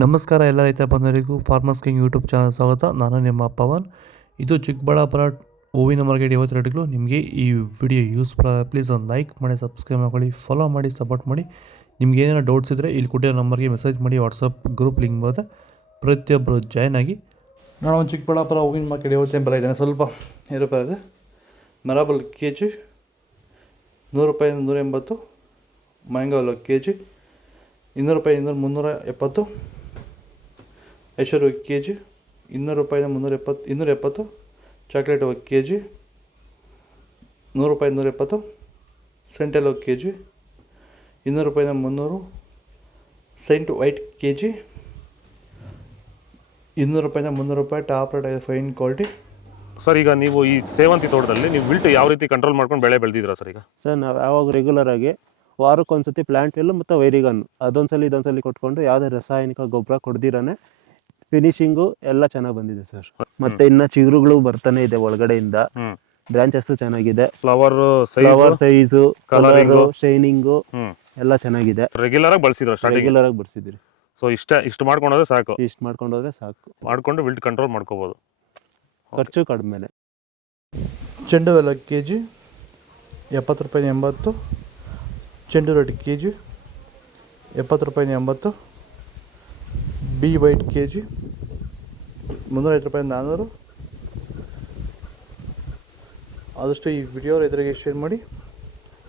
ನಮಸ್ಕಾರ ಎಲ್ಲ ರೈತ ಬಂಧುಗಳಿಗೂ ಫಾರ್ಮರ್ಸ್ ಕಿಂಗ್ ಯೂಟ್ಯೂಬ್ ಚಾನಲ್ ಸ್ವಾಗತ. ನಾನು ನಿಮ್ಮ ಪವನ್. ಇದು ಚಿಕ್ಕಬಳ್ಳಾಪುರ ಹೂವಿನ ಮಾರ್ಕೆಟ್ 50 ರೇಟ್ಗಳು. ನಿಮಗೆ ಈ ವಿಡಿಯೋ ಯೂಸ್ಫುಲ್ ಆದರೆ ಪ್ಲೀಸ್ ಒಂದು ಲೈಕ್ ಮಾಡಿ, ಸಬ್ಸ್ಕ್ರೈಬ್ ಮಾಡ್ಕೊಳ್ಳಿ, ಫಾಲೋ ಮಾಡಿ, ಸಪೋರ್ಟ್ ಮಾಡಿ. ನಿಮ್ಗೆ ಏನಾದ್ರು ಡೌಟ್ಸ್ ಇದ್ದರೆ ಇಲ್ಲಿ ಕೊಟ್ಟಿರೋ ನಂಬರ್ಗೆ ಮೆಸೇಜ್ ಮಾಡಿ. ವಾಟ್ಸಪ್ ಗ್ರೂಪ್ ಲಿಂಕ್ ಬರುತ್ತೆ, ಪ್ರತಿಯೊಬ್ಬರು ಜಾಯ್ನ್ ಆಗಿ. ನಾನು ಒಂದು ಚಿಕ್ಕಬಳ್ಳಾಪುರ ಹೂವಿನ ಮಾರ್ಕೆಟ್ 50 ಬೆಲೆ ಇದ್ದೇನೆ. ಸ್ವಲ್ಪ ರೂಪಾಯಿ ಇದೆ. ಮೆರಾಬಲ್ ಕೆ ಜಿ 100 ರೂಪಾಯಿ 180, ಮ್ಯಾಂಗೋ ಕೆ ಜಿ 200 ರೂಪಾಯಿ 370, ಐಶ್ವರ್ಯ ಕೆ ಜಿ 200 ರೂಪಾಯಿ 270, ಚಾಕ್ಲೇಟ್ ಕೆ ಜಿ 100 ರೂಪಾಯಿ 170, ಸೆಂಟೆಲ್ ಕೆ ಜಿ 200 ರೂಪಾಯಿ 300, ಸೈಂಟ್ ವೈಟ್ ಕೆ ಜಿ 200 ರೂಪಾಯಿ 300 ರೂಪಾಯಿ. ಟಾಪ್ ರೇಟ್ ಆಗಿದೆ, ಫೈನ್ ಕ್ವಾಲಿಟಿ. ಸರ್, ಈಗ ನೀವು ಈ ಸೇವಂತಿ ತೋಟದಲ್ಲಿ ನೀವು ವಿಲ್ಟ್ ಯಾವ ರೀತಿ ಕಂಟ್ರೋಲ್ ಮಾಡ್ಕೊಂಡು ಬೆಳೆ ಬೆಳೆದಿದ್ದೀರಾ ಸರ್? ಈಗ ಸರ್, ನಾವು ಯಾವಾಗ ರೆಗ್ಯುಲರ್ ಆಗಿ ವಾರಕ್ಕೊಂದ್ಸತಿ ಪ್ಲಾಂಟ್ ಎಲ್ಲ ಮತ್ತು ವೈರಿಗನ್ ಇದೊಂದ್ಸಲಿ ಕೊಟ್ಕೊಂಡು ಯಾವುದೇ ರಾಸಾಯನಿಕ ಗೊಬ್ಬರ ಕೊಡ್ದಿರಾನೆ ಫಿನಿಶಿಂಗು ಎಲ್ಲ ಚೆನ್ನಾಗಿ ಬಂದಿದೆ ಸರ್. ಮತ್ತೆ ಇನ್ನ ಚಿಗುರುಗಳು ಬರ್ತಾನೆ ಇದೆ ಒಳಗಡೆಯಿಂದ. ಬ್ರಾಂಚಸ್ ಚೆನ್ನಾಗಿದೆ, ಫ್ಲವರ್ ಸೈಜು, ಕಲರ್, ಶೈನಿಂಗು ಎಲ್ಲ ಚೆನ್ನಾಗಿದೆ. ರೆಗ್ಯುಲರ್ ಆಗಿ ಬಳಸಿದ್ರು, ರೆಗ್ಯುಲರ್ ಆಗಿ ಬರ್ಸಿದ್ರಿ. ಸೊ ಇಷ್ಟು ಮಾಡ್ಕೊಂಡ್ರೆ ಸಾಕು. ಮಾಡ್ಕೊಂಡು ವಿಲ್ಟ್ ಕಂಟ್ರೋಲ್ ಮಾಡ್ಕೋಬಹುದು. ಖರ್ಚು ಕಡಿಮೆನೆ. ಚೆಂಡು ಎಲ್ಲ ಕೆ ಜಿ 70 ರೂಪಾಯಿ 80, ಚೆಂಡು ರೆಡ್ ಕೆ ಜಿ 70 ರೂಪಾಯಿ 80, ಬಿ ವೈಟ್ ಕೆ ಜಿ 350 ರೂಪಾಯಿ 400. ಆದಷ್ಟು ಈ ವಿಡಿಯೋ ರೈತರಿಗೆ ಶೇರ್ ಮಾಡಿ.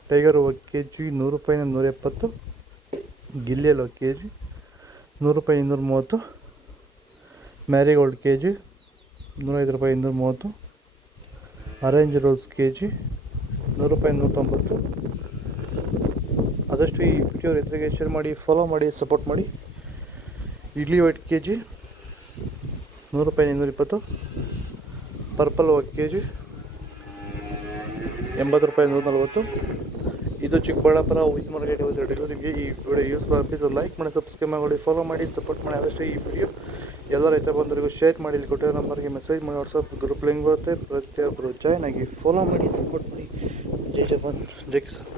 ಟೈಗರ್ ಕೆ ಜಿ 100 ರೂಪಾಯಿ 170, ಗಿಲ್ಲಿಯಲ್ ಕೆ ಜಿ 100 ರೂಪಾಯಿ 230, ಮ್ಯಾರಿಗೋಲ್ಡ್ ಕೆ ಜಿ 105 ರೂಪಾಯಿ 230, ಆರೆಂಜ್ ರೋಸ್ ಕೆ ಜಿ 100 ರೂಪಾಯಿ 190. ಆದಷ್ಟು ಈ ವಿಡಿಯೋ ರೈತರಿಗೆ ಶೇರ್ ಮಾಡಿ, ಫಾಲೋ ಮಾಡಿ, ಸಪೋರ್ಟ್ ಮಾಡಿ. ಇಡ್ಲಿ ವೈಟ್ ಕೆ ಜಿ 100 ರೂಪಾಯಿ 220, ಪರ್ಪಲ್ ಕೆ ಜಿ 80 ರೂಪಾಯಿ 140. ಇದು ಚಿಕ್ಕಬಳ್ಳಾಪುರ ಹೂವಿನ ಮಾರ್ಕೆಟ್ 50 ರೇಟ್ಗಳು. ನಿಮಗೆ ಈ ವಿಡಿಯೋ ಯೂಸ್ ಮಾಡಿ ಪ್ಲೀಸ್ ಲೈಕ್ ಮಾಡಿ, ಸಬ್ಸ್ಕ್ರೈಬ್ ಮಾಡಿ, ಫಾಲೋ ಮಾಡಿ, ಸಪೋರ್ಟ್ ಮಾಡಿ. ಆದಷ್ಟು ಈ ವಿಡಿಯೋ ಎಲ್ಲ ರೈತ ಬಂಧುಗಳಿಗೂ ಶೇರ್ ಮಾಡಿ. ಇಲ್ಲಿ ಕೊಟ್ಟಿರೋ ನಂಬರ್ಗೆ ಮೆಸೇಜ್ ಮಾಡಿ. ವಾಟ್ಸಪ್ ಗ್ರೂಪ್ ಲಿಂಕ್ ಬರುತ್ತೆ, ಪ್ರತಿಯೊಬ್ಬರು ಜಾಯ್ನ್ ಆಗಿ, ಫಾಲೋ ಮಾಡಿ, ಸಪೋರ್ಟ್ ಮಾಡಿ. ಜೈ ಜವಾನ್, ಜೈ ಕಿಸಾನ್.